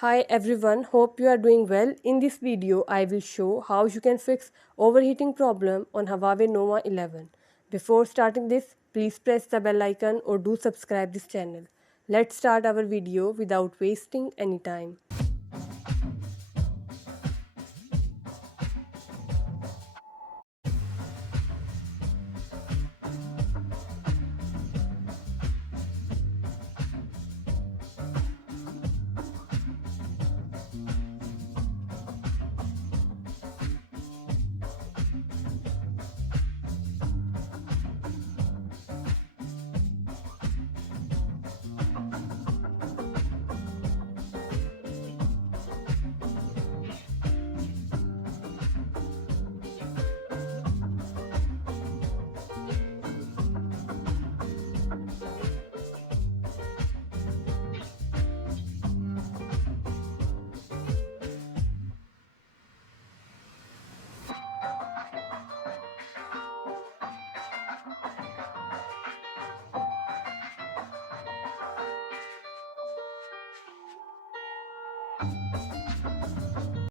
Hi everyone, hope you are doing well. In this video, I will show how you can fix overheating problem on Huawei Nova 11. Before starting this, please press the bell icon or do subscribe this channel. Let's start our video without wasting any time.